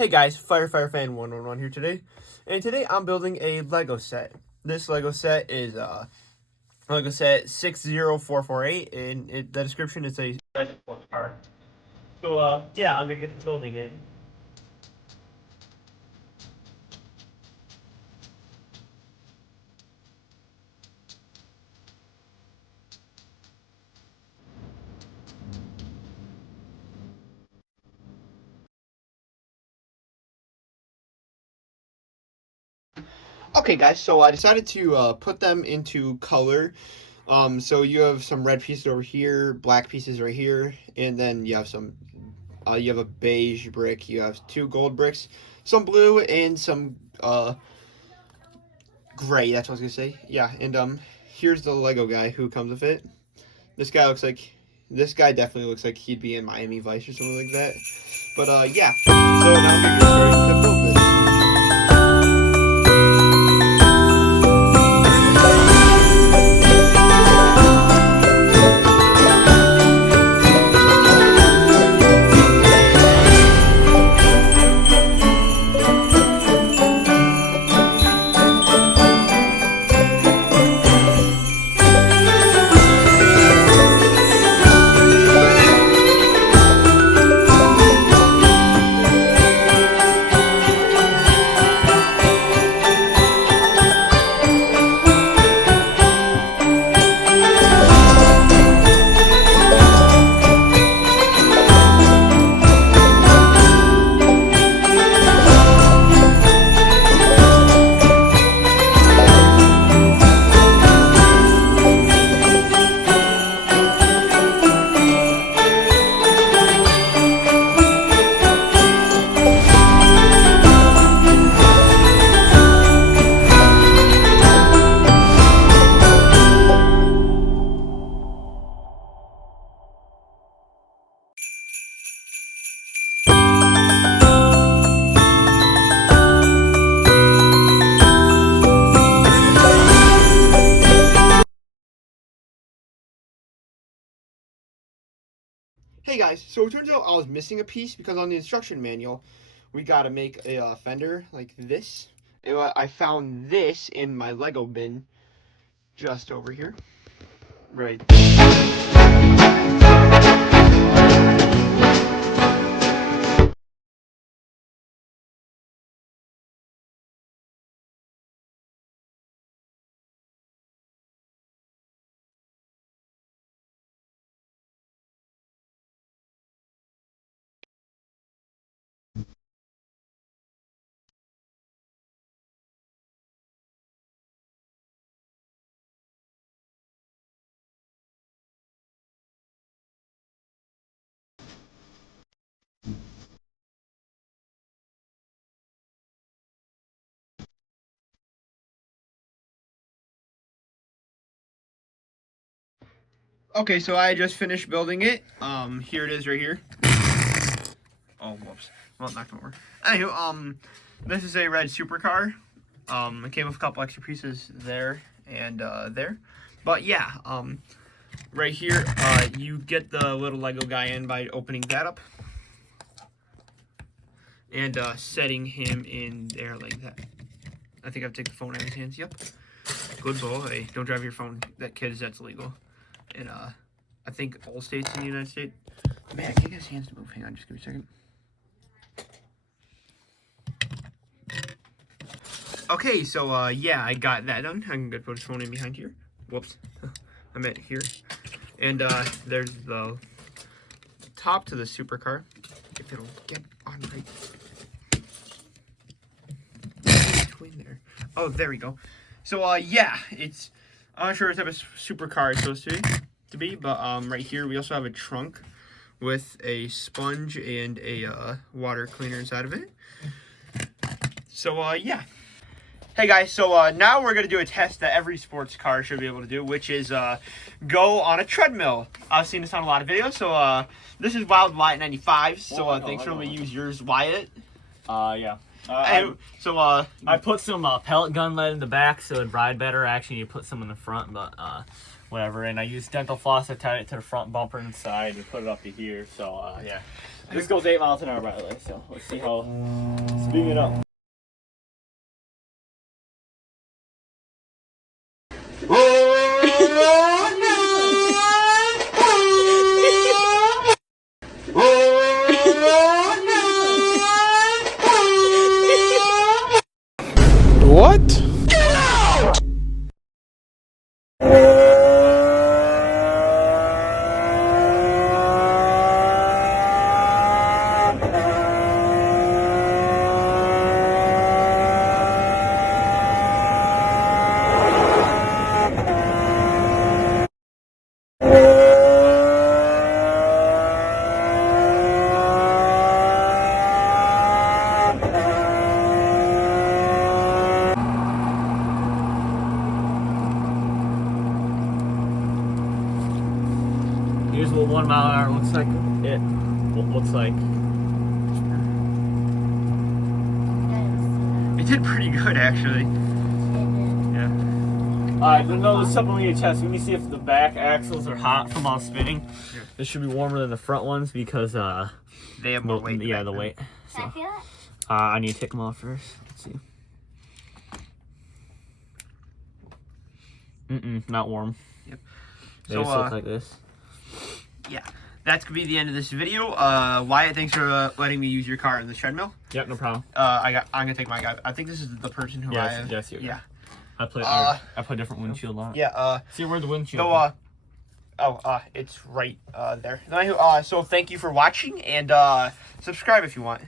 Hey guys, Firefighter Fan 111 here today, and today I'm building a Lego set. This Lego set is Lego set 60448, and the description is a car. So yeah, I'm gonna get the building in. Okay, guys, so I decided to put them into color. So you have some red pieces over here, black pieces right here, and then you have some. You have a beige brick. You have two gold bricks, some blue, and some gray. That's what I was gonna say. Yeah, and here's the Lego guy who comes with it. This guy looks like. This guy definitely looks like he'd be in Miami Vice or something like that. But yeah. So now I'm gonna get started to build this. Hey guys, so it turns out I was missing a piece because on the instruction manual, we gotta make a fender like this. I found this in my Lego bin just over here. Right. Okay, so I just finished building it. Here it is right here. Oh, whoops. Well, knocked over. Anywho, this is a red supercar. It came with a couple extra pieces there and there. But yeah, right here, you get the little Lego guy in by opening that up and setting him in there like that. I think I've taken the phone out of his hands. Yep. Good boy. Don't drive your phone. That's illegal. And I think all states in the United States. Man, I can't get his hands to move. Hang on, just give me a second. Okay, so yeah, I got that done. I'm gonna put his phone in behind here. Whoops, I meant here. And there's the top to the supercar. If it'll get on right between there. Oh, there we go. So yeah, it's I'm not sure what type of supercar it's supposed to be, but right here we also have a trunk with a sponge and a water cleaner inside of it. So yeah. Hey guys, so now we're going to do a test that every sports car should be able to do, which is go on a treadmill. I've seen this on a lot of videos, so this is Wild Wyatt 95, so thanks for letting me use yours, Wyatt. Yeah. I put some pellet gun lead in the back so it'd ride better. Actually, you put some in the front, but whatever. And I used dental floss to tie it to the front bumper inside and put it up to here. So yeah, this goes 8 miles an hour by the way. So let's see how speed it up. What? Here's what 1 mile an hour looks like. It looks like. It did pretty good, actually. Yeah. Alright, no, there's something we need to test. We need to see if the back axles are hot from all spinning. Yeah. This should be warmer than the front ones because They have more weight. Yeah, the weight. Can I feel it? I need to take them off first. Let's see. Not warm. Yep. They So, just look like this. Yeah, that's gonna be the end of this video. Wyatt, thanks for letting me use your car in the treadmill. Yep, no problem. I'm gonna take my guy. I think this is the person who I have. Yes, you. Yeah. I put a different windshield on it. Yeah. See where the windshield. So it's right there. So thank you for watching and subscribe if you want.